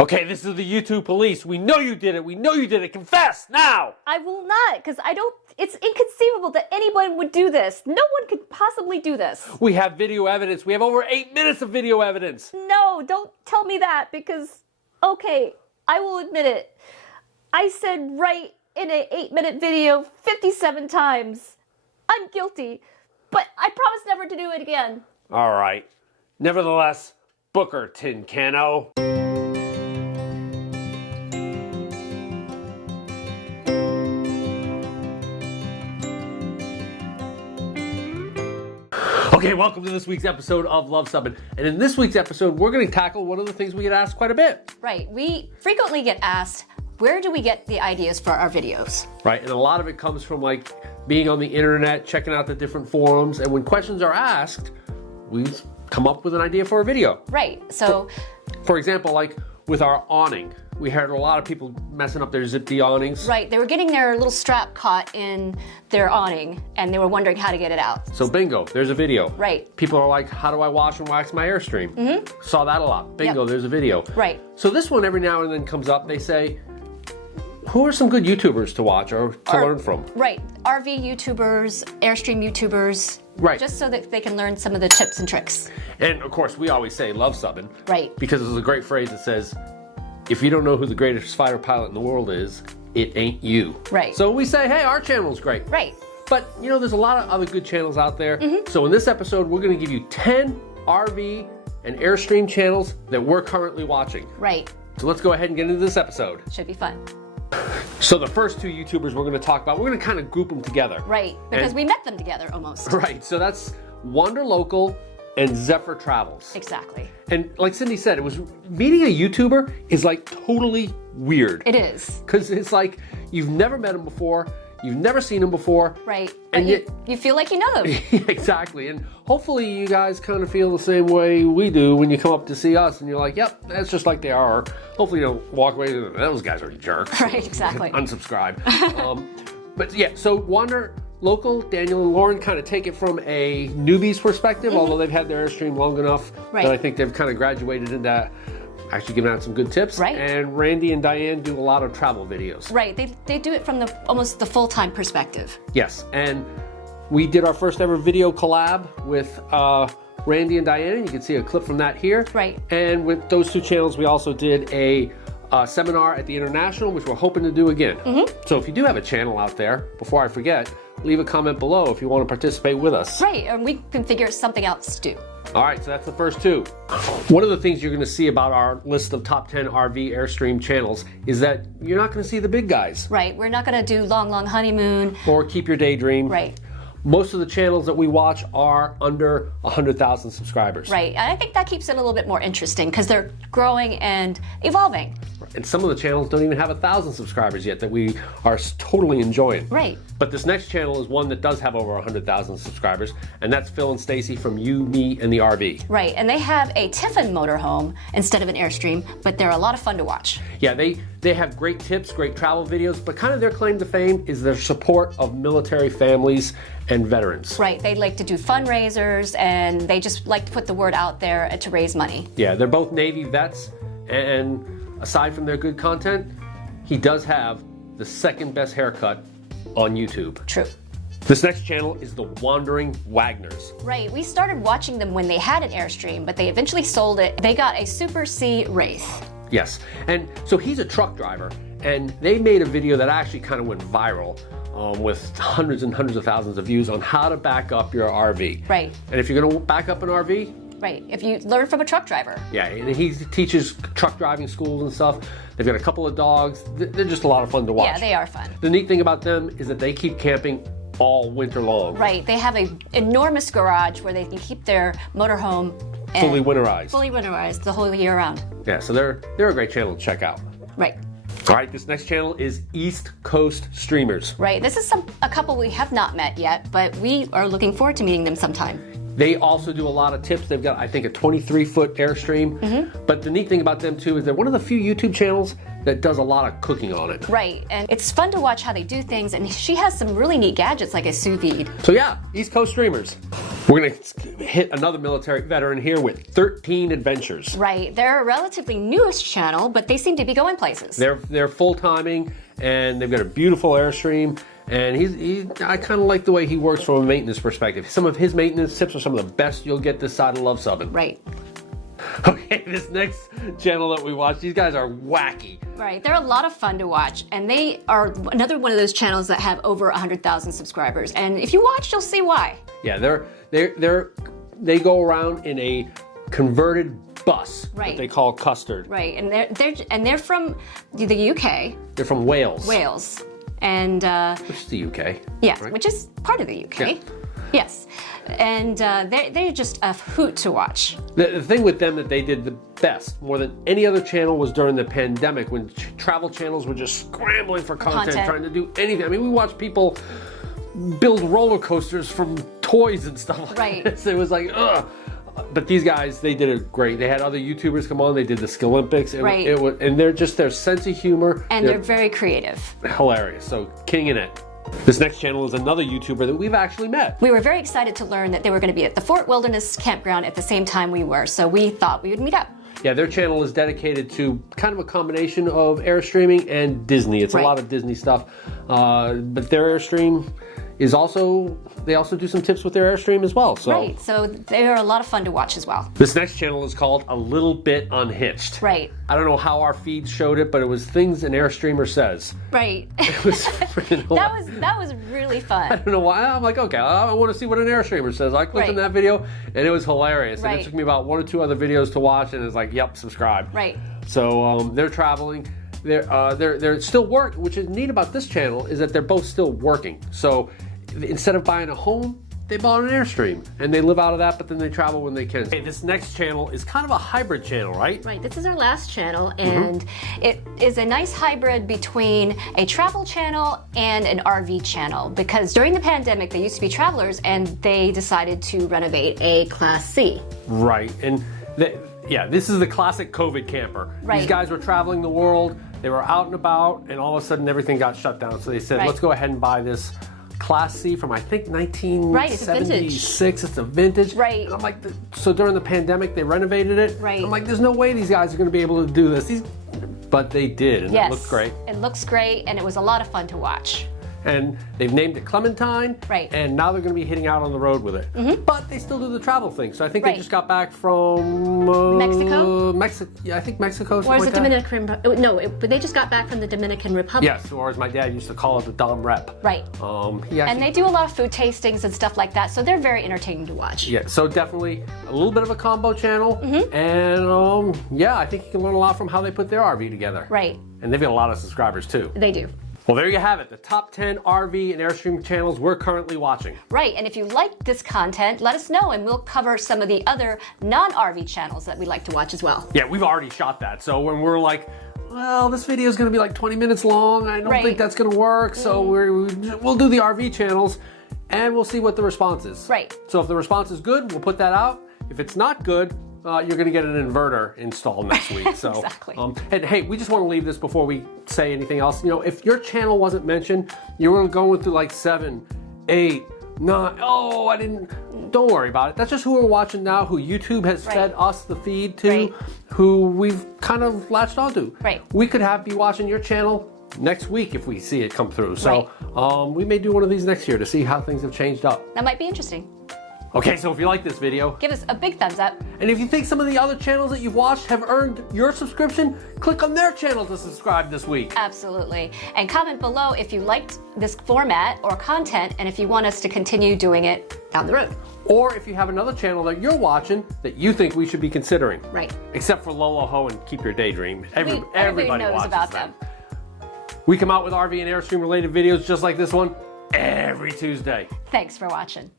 Okay, this is the YouTube police. We know you did it. We know you did it. Confess now. I will not, because it's inconceivable that anyone would do this. No one could possibly do this. We have video evidence. We have over 8 minutes of video evidence. No, don't tell me that, because, okay, I will admit it. I said right in an 8-minute video 57 times. I'm guilty, but I promise never to do it again. All right. Nevertheless, Booker Tin Cano. Okay, welcome to this week's episode of Luv Subbin. And in this week's episode, we're going to tackle one of the things we get asked quite a bit. Right. We frequently get asked, where do we get the ideas for our videos? Right, and a lot of it comes from like being on the internet, checking out the different forums, and when questions are asked, we come up with an idea for a video. Right, so... For example, like with our awning, we heard a lot of people messing up their zippy awnings. Right, they were getting their little strap caught in their awning, and they were wondering how to get it out. So bingo, there's a video. Right. People are like, how do I wash and wax my Airstream? Mm-hmm. Saw that a lot. Bingo, There's a video. Right. So this one every now and then comes up, they say, who are some good YouTubers to watch or to learn from? Right, RV YouTubers, Airstream YouTubers. Right. Just so that they can learn some of the tips and tricks. And of course, we always say Luv Subbin. Right. Because there's a great phrase that says, if you don't know who the greatest fighter pilot in the world is, it ain't you. Right. So we say, hey, our channel's great. Right. But, you know, there's a lot of other good channels out there. Mm-hmm. So in this episode, we're going to give you 10 RV and Airstream channels that we're currently watching. Right. So let's go ahead and get into this episode. Should be fun. So the first two YouTubers we're going to talk about, we're going to kind of group them together. Right, because we met them together almost. Right, so that's Wander Local and Zephyr Travels. Exactly. And like Cindy said, it was meeting a YouTuber is like totally weird. It is. Because it's like you've never met him before, you've never seen him before. Right, and but you feel like you know them. Exactly, and hopefully you guys kind of feel the same way we do when you come up to see us and you're like, yep, that's just like they are. Hopefully you don't walk away and those guys are jerks. Right, exactly. Unsubscribe. But yeah, so Wander Local, Daniel and Lauren kind of take it from a newbie's perspective, although they've had their Airstream long enough that I think they've kind of graduated into actually giving out some good tips. Right. And Randy and Diane do a lot of travel videos. Right, they do it from almost the full-time perspective. Yes, and we did our first ever video collab with Randy and Diane. You can see a clip from that here. Right. And with those two channels, we also did a seminar at the International, which we're hoping to do again. Mm-hmm. So if you do have a channel out there, before I forget, leave a comment below if you want to participate with us. Right, and we can figure something else to do. All right, so that's the first two. One of the things you're going to see about our list of top 10 RV Airstream channels is that you're not going to see the big guys. Right, we're not going to do Long Long Honeymoon. Or Keep Your Daydream. Right. Most of the channels that we watch are under 100,000 subscribers. Right, and I think that keeps it a little bit more interesting because they're growing and evolving. And some of the channels don't even have 1,000 subscribers yet that we are totally enjoying. Right. But this next channel is one that does have over 100,000 subscribers, and that's Phil and Stacey from You, Me, and the RV. Right, and they have a Tiffin motorhome instead of an Airstream, but they're a lot of fun to watch. Yeah, they have great tips, great travel videos, but kind of their claim to fame is their support of military families and veterans. Right, they like to do fundraisers, and they just like to put the word out there to raise money. Yeah, they're both Navy vets, and aside from their good content, he does have the second best haircut on YouTube. True. This next channel is the Wandering Wagners. Right, we started watching them when they had an Airstream, but they eventually sold it. They got a Super C Wraith. Yes, and so he's a truck driver, and they made a video that actually kind of went viral with hundreds and hundreds of thousands of views on how to back up your RV. Right. And if you're going to back up an RV, right, if you learn from a truck driver. Yeah, and he teaches truck driving schools and stuff. They've got a couple of dogs. They're just a lot of fun to watch. Yeah, they are fun. The neat thing about them is that they keep camping all winter long. Right, they have an enormous garage where they can keep their motorhome fully winterized. Fully winterized the whole year round. Yeah, so they're a great channel to check out. Right. All right, this next channel is East Coast Streamers. Right, this is a couple we have not met yet, but we are looking forward to meeting them sometime. They also do a lot of tips. They've got, I think, a 23-foot Airstream. Mm-hmm. But the neat thing about them, too, is they're one of the few YouTube channels that does a lot of cooking on it. Right, and it's fun to watch how they do things, and she has some really neat gadgets like a sous vide. So yeah, East Coast Streamers. We're going to hit another military veteran here with 13 adventures. Right. They're a relatively newish channel, but they seem to be going places. They're full timing, and they've got a beautiful Airstream. And I kind of like the way he works from a maintenance perspective. Some of his maintenance tips are some of the best you'll get this side of Luv Subbin. Right. Okay, this next channel that we watch, these guys are wacky. Right, they're a lot of fun to watch, and they are another one of those channels that have over 100,000 subscribers. And if you watch, you'll see why. Yeah, they go around in a converted bus that they call Custard. Right, and they're from the UK. They're from Wales. Wales, and which is the UK. Yeah, right? which is part of the UK. Yeah. Yes, and they're just a hoot to watch. The thing with them that they did the best, more than any other channel, was during the pandemic when travel channels were just scrambling for content, trying to do anything. I mean, we watched people build roller coasters from toys and stuff like this. It was like, ugh. But these guys, they did it great. They had other YouTubers come on. They did the Skillympics. And they're just their sense of humor. And they're very creative. Hilarious. So, kinging it. This next channel is another YouTuber that we've actually met. We were very excited to learn that they were going to be at the Fort Wilderness Campground at the same time we were, so we thought we would meet up. Yeah, their channel is dedicated to kind of a combination of Airstreaming and Disney. It's a lot of Disney stuff, but their Airstream is also, they also do some tips with their Airstream as well. So. Right, so they're a lot of fun to watch as well. This next channel is called A Little Bit Unhitched. Right. I don't know how our feed showed it, but it was things an Airstreamer says. Right. It was freaking that was really fun. I don't know why. I'm like, okay, I want to see what an Airstreamer says. I clicked on that video, and it was hilarious. And it took me about 1 or 2 other videos to watch, and it's like, yep, subscribe. Right. So they're traveling. They're still working, which is neat about this channel is that they're both still working. So instead of buying a home, they bought an Airstream, and they live out of that, but then they travel when they can. Okay, this next channel is kind of a hybrid channel, right? Right, this is our last channel, and it is a nice hybrid between a travel channel and an RV channel, because during the pandemic, they used to be travelers, and they decided to renovate a Class C. Right, and yeah, this is the classic COVID camper. Right. These guys were traveling the world, they were out and about, and all of a sudden everything got shut down, so they said, let's go ahead and buy this Class C from, I think, 1976. It's a vintage. Right. And I'm like, so during the pandemic, they renovated it. Right. I'm like, there's no way these guys are going to be able to do this. But they did, and it looked great. It looks great, and it was a lot of fun to watch. And they've named it Clementine. Right. And now they're going to be hitting out on the road with it. But they still do the travel thing. So I think they just got back from Mexico. Yeah, I think Mexico. Or is it Dominican? No, but they just got back from the Dominican Republic. Yes, or as my dad used to call it, the Dom Rep. Right. And they do a lot of food tastings and stuff like that, so they're very entertaining to watch. Yeah, so definitely a little bit of a combo channel, and yeah, I think you can learn a lot from how they put their RV together. Right. And they've got a lot of subscribers too. They do. Well, there you have it, the top 10 RV and Airstream channels we're currently watching. Right, and if you like this content, let us know, and we'll cover some of the other non-RV channels that we like to watch as well. Yeah, we've already shot that, so when we're like, well, this video is going to be like 20 minutes long, I don't think that's going to work, so we'll do the RV channels, and we'll see what the response is. Right. So if the response is good, we'll put that out. If it's not good, you're going to get an inverter installed next week. So, exactly. And hey, we just want to leave this before we say anything else. You know, if your channel wasn't mentioned, you were going through like 7, 8, 9. Oh, I didn't. Don't worry about it. That's just who we're watching now, who YouTube has fed us the feed to, who we've kind of latched onto. Right. We could be watching your channel next week if we see it come through. So we may do one of these next year to see how things have changed up. That might be interesting. Okay, so if you like this video, give us a big thumbs up. And if you think some of the other channels that you've watched have earned your subscription, click on their channel to subscribe this week. Absolutely. And comment below if you liked this format or content, and if you want us to continue doing it down the road. Or if you have another channel that you're watching that you think we should be considering. Right. Except for Lolo Ho and Keep Your Daydream. Everybody knows watches about them. We come out with RV and Airstream related videos just like this one every Tuesday. Thanks for watching.